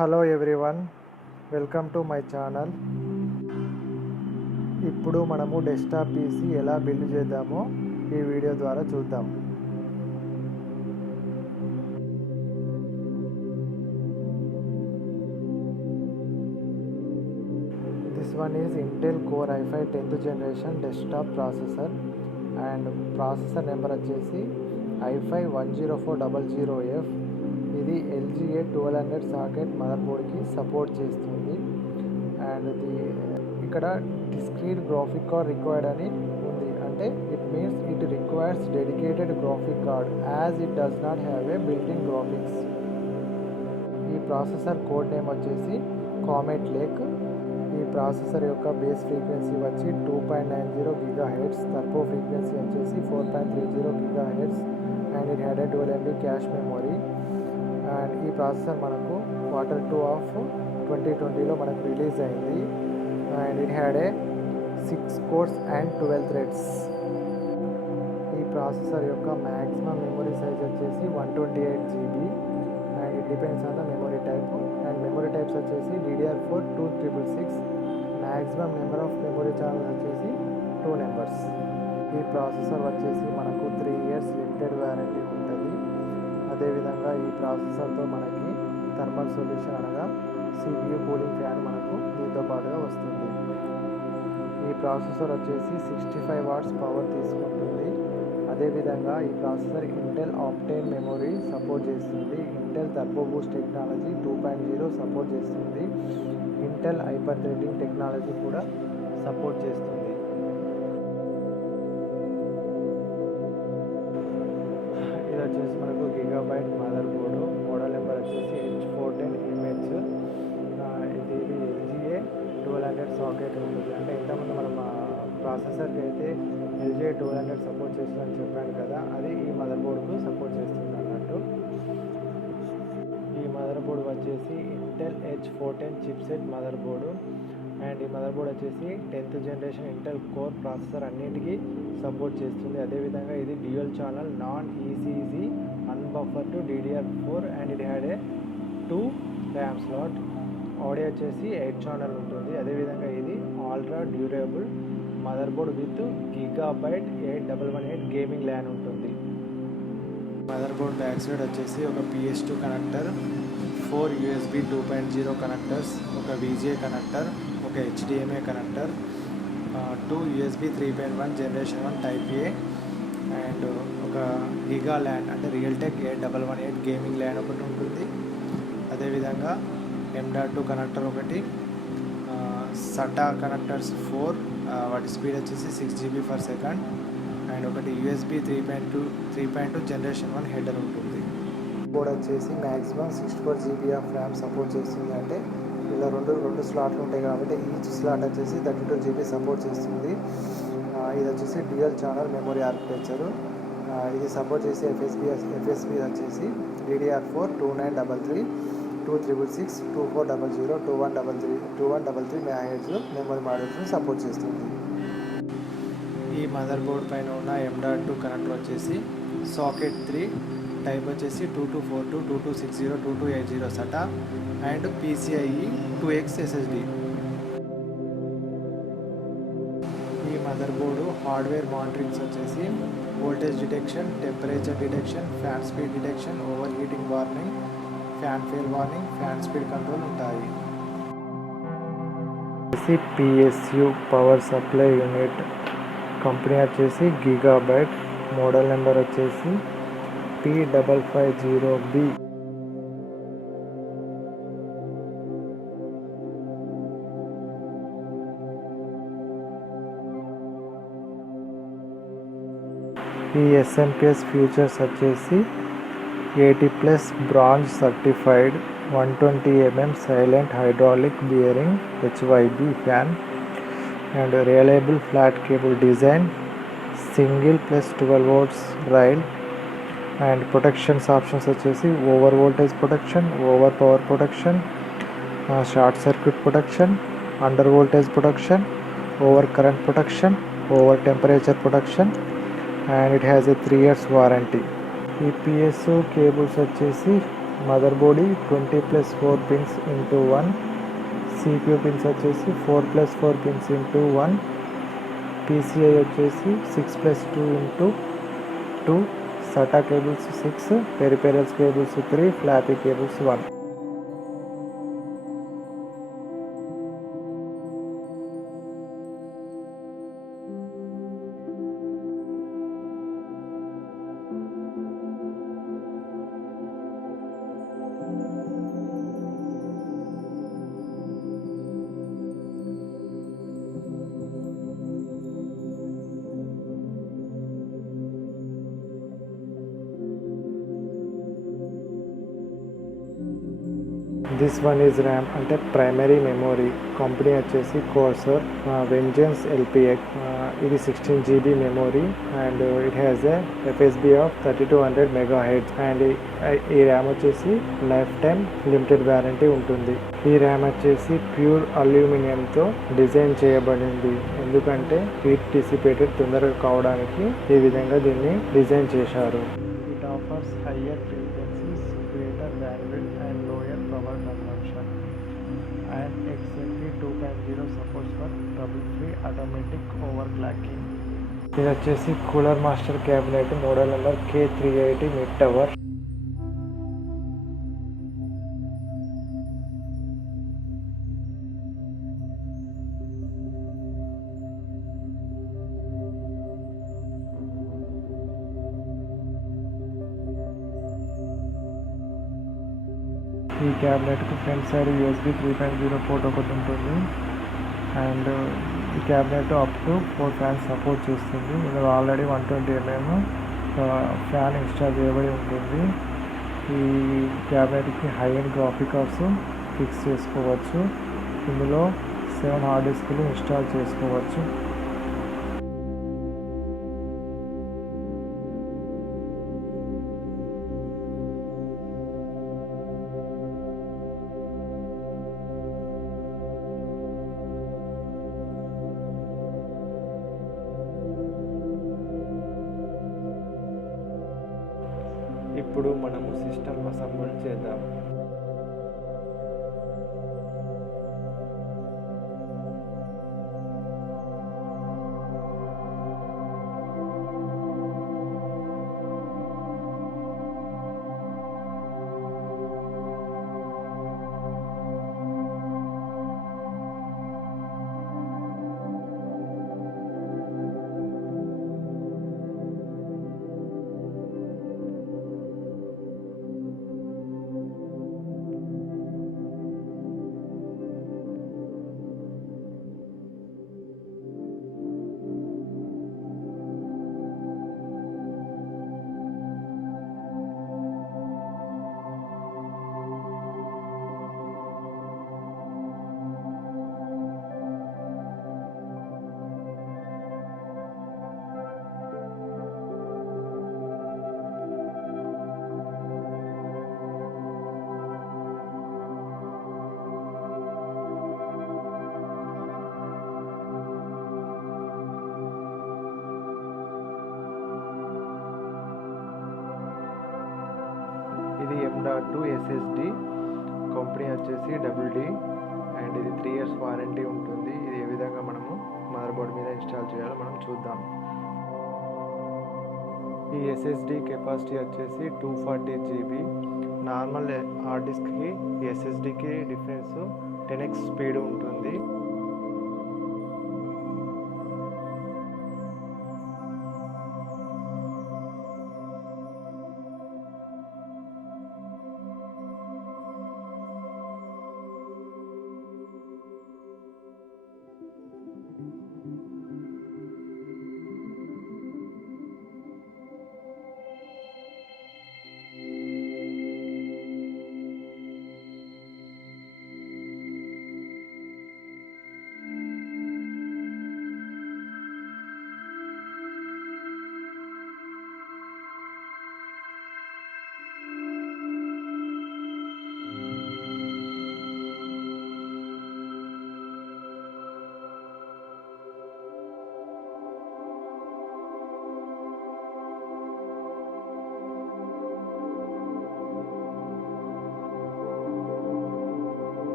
Hello everyone, welcome to my channel. ఇప్పుడు మనము desktop PC ఎలా బిల్డ్ చేద్దామో ఈ వీడియో ద్వారా చూద్దాం. This one is Intel core i5 10th generation desktop processor and processor number వచ్చేసి i5-10400F. ఇది LGA 1200 సాకెట్ మదర్బోర్డ్కి సపోర్ట్ చేస్తుంది. అండ్ ఇక్కడ డిస్క్రీట్ గ్రాఫిక్ కార్డ్ రిక్వైర్డ్ అని ఉంది. అంటే it means it requires dedicated graphic card as it does not have a built-in graphics. ఈ processor code name వచ్చేసి comet lake. ఈ ప్రాసెసర్ యొక్క బేస్ ఫ్రీక్వెన్సీ వచ్చి 2.90 GHz, టర్బో ఫ్రీక్వెన్సీ వచ్చేసి 4.30 GHz and it had 12 MB cash memory. And ఈ processor మనకు Q2 of 2020లో మనకు release అయింది. And it had 6 cores and 12 threads. ఈ ప్రాసెసర్ యొక్క మ్యాక్సిమం మెమొరీ సైజ్ వచ్చేసి 128 GB and it depends on the memory type. And memory types వచ్చేసి DDR4 266. Maximum number of memory channels వచ్చేసి 2 numbers. ఈ processor వచ్చేసి మనకు 3 years లిమిటెడ్ వారంటీ ఉంటుంది. అదేవిధంగా ఈ ప్రాసెసర్తో మనకి థర్మల్ సొల్యూషన్ అనగా CPU కూలింగ్ ఫ్యాన్ మనకు దీంతో పాటుగా వస్తుంది. ఈ ప్రాసెసర్ వచ్చేసి 65 watts పవర్ తీసుకుంటుంది. అదేవిధంగా ఈ ప్రాసెసర్ ఇంటెల్ ఆప్టేన్ మెమొరీ సపోర్ట్ చేస్తుంది. Intel turbo Boost technology 2.0 support చేస్తుంది. ఇంటెల్ హైపర్ థ్రెడింగ్ టెక్నాలజీ కూడా సపోర్ట్ చేస్తుంది. ఇది వచ్చేసి మనకు Gigabyte mother board. Model number వచ్చేసి H410MH. ఇది LGA 1200 సాకెట్ ఉంటుంది. అంటే ఇంతకుముందు మనం ప్రాసెసర్కి అయితే LGA 1200 సపోర్ట్ చేస్తుందని చెప్పాను కదా, అది ఈ మదర్ బోర్డుకు సపోర్ట్ చేస్తుంది అన్నట్టు. ఈ మదర్ బోర్డు వచ్చేసి Intel H410 chipset mother board. And ఈ మదర్ బోర్డ్ వచ్చేసి 10th generation Intel core processor అన్నింటికి సపోర్ట్ చేస్తుంది. అదేవిధంగా ఇది dual channel non ECG unbuffered DDR4 and ఇది హ్యాడ్ 2 RAM స్లాట్. ఆడియో వచ్చేసి 8 ఛానల్ ఉంటుంది. అదేవిధంగా ఇది ultra durable mother board with Gigabyte 8118 gaming LAN ఉంటుంది. మదర్ బోర్డ్ బ్యాక్ సైడ్ వచ్చేసి ఒక PS2 కనెక్టర్, 4 USB 2.0 కనెక్టర్స్, ఒక VGA కనెక్టర్, ఒక HDMI connector, 2 USB 3.1 generation 1 type A and ఒక గిగా ల్యాన్ అంటే రియల్టెక్ 8118 గేమింగ్ ల్యాన్ ఒకటి ఉంటుంది. అదేవిధంగా M.2 కనెక్టర్ ఒకటి, SATA కనెక్టర్స్ 4, వాటి స్పీడ్ వచ్చేసి 6 GB/s అండ్ ఒకటి USB 3.2 జనరేషన్ 1 హెడర్ ఉంటుంది. బోర్డ్ వచ్చేసి maximum 64 GB of RAM support చేస్తుంది. అంటే ఇలా రెండు స్లాట్లు ఉంటాయి కాబట్టి ఈచ్ స్లాట్ వచ్చేసి 32 GB సపోర్ట్ చేస్తుంది. ఇది వచ్చేసి డ్యూయల్ ఛానల్ మెమొరీ ఆర్కిటెక్చరు. ఇది సపోర్ట్ చేసే FSB వచ్చేసి DDR4 2933, 2366, 2400, 2133 MHz మెమొరీ మోడల్స్ని సపోర్ట్ చేస్తుంది. ఈ మదర్ బోర్డ్ పైన ఉన్న M.2 కనెక్టర్ వచ్చేసి సాకెట్ 3, టైప్ వచ్చేసి 2242, 2260, 2280 SATA and PCIe 2x SSD. ఈ మదర్ బోర్డు హార్డ్వేర్ మానిటరింగ్స్ వచ్చేసి voltage detection, temperature detection, fan speed detection, over heating warning, fan fail warning, fan speed control ఉంటాయి. PSU power supply unit. Company వచ్చేసి Gigabyte. Model number వచ్చేసి P550B. ఈ SMPS features వచ్చేసి 80+ bronze certified, 120 mm silent hydraulic bearing HYB fan and reliable flat cable design, single +12 volts rail and protections options వచ్చేసి over voltage protection, over power protection, short circuit protection, under voltage protection, over current protection, over temperature protection and it has a 3 years warranty. ఈ PSU cables వచ్చేసి mother board 20+4 pins into 1, CPU pins వచ్చేసి 4+4 pins into 1, PCI వచ్చేసి 6+2 into 2, SATA cables 6, peripherals cables 3, flappy cables 1. This one is RAM అంటే primary memory. Company వచ్చేసి coarser vengeance LPX. ఇది 16 GB memory and it has a FSB of 3200 MHz and ఈ RAM వచ్చేసి life time limited warranty ఉంటుంది. ఈ RAM వచ్చేసి pure అల్యూమినియంతో design చేయబడింది, ఎందుకంటే హీట్ డిసిపేటెడ్ తొందరగా కావడానికి ఈ విధంగా దీన్ని డిజైన్ చేశారు. It offers higher frequencies, greater bandwidth and lower power consumption and XMP 2.0 supports for trouble-free automatic overclocking. ఇది వచ్చేసి cooler master cabinet model number K380 mid tower. ఈ క్యాబినెట్కి ఫ్రంట్ సైడ్ USB 3.0 పోర్ట్ ఒకటి ఉంటుంది అండ్ ఈ cabinet up to 4 fans support చేస్తుంది. ఇందులో already 120 mm fan install చేయబడి ఉంటుంది. ఈ క్యాబినెట్కి high end graphic cards fix చేసుకోవచ్చు. ఇందులో 7 హార్డ్ డిస్క్లు ఇన్స్టాల్ చేసుకోవచ్చు. ఇప్పుడు మనము సిస్టమ్ అసెంబుల్ చేద్దాం. ఇది M.2 SSD, కంపెనీ వచ్చేసి WD అండ్ ఇది 3 years వారంటీ ఉంటుంది. ఇది ఏ విధంగా మనము మదర్ బోర్డ్ మీద ఇన్స్టాల్ చేయాలో మనం చూద్దాం. ఈ SSD కెపాసిటీ వచ్చేసి 240 GB. నార్మల్ హార్డ్ డిస్క్కి SSDకి డిఫరెన్స్ 10x స్పీడ్ ఉంటుంది.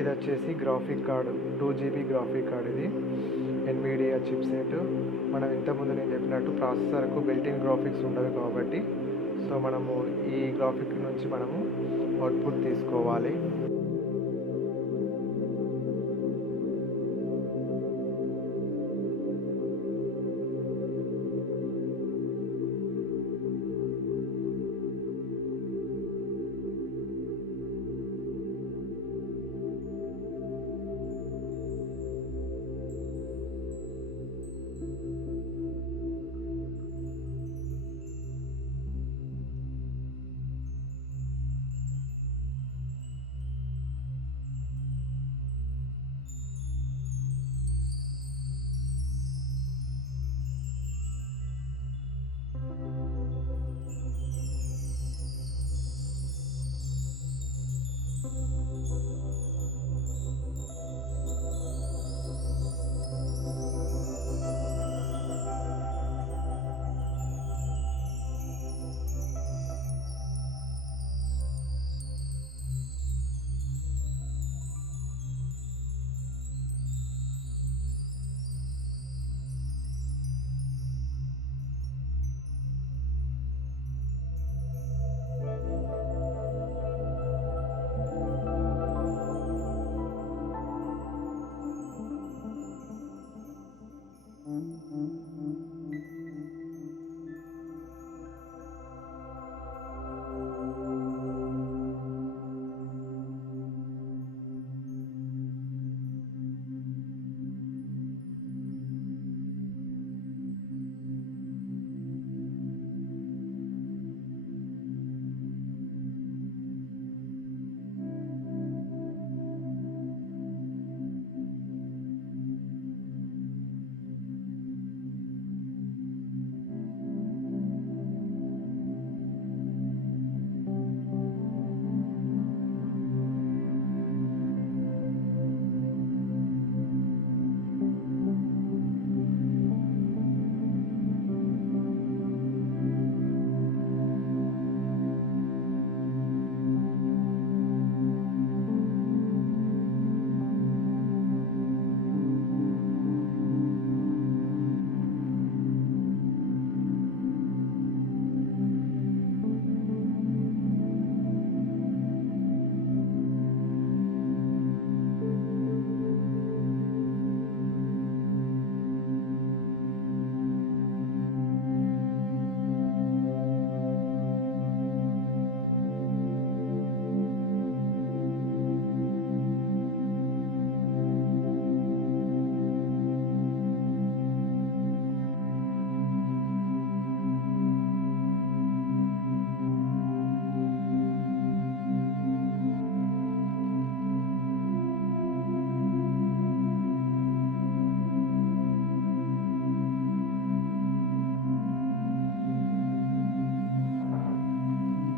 ఇది వచ్చేసి graphic card, 2 GB graphic card. ఇది ఎన్విడియా చిప్సెట్. మనం ఇంతకుముందు నేను చెప్పినట్టు ప్రాసెసర్కు బిల్టిన్ గ్రాఫిక్స్ ఉండదు కాబట్టి సో మనము ఈ గ్రాఫిక్ నుంచి మనము అవుట్పుట్ తీసుకోవాలి.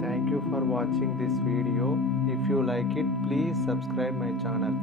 Thank you for watching this video. If you like it, please subscribe my channel.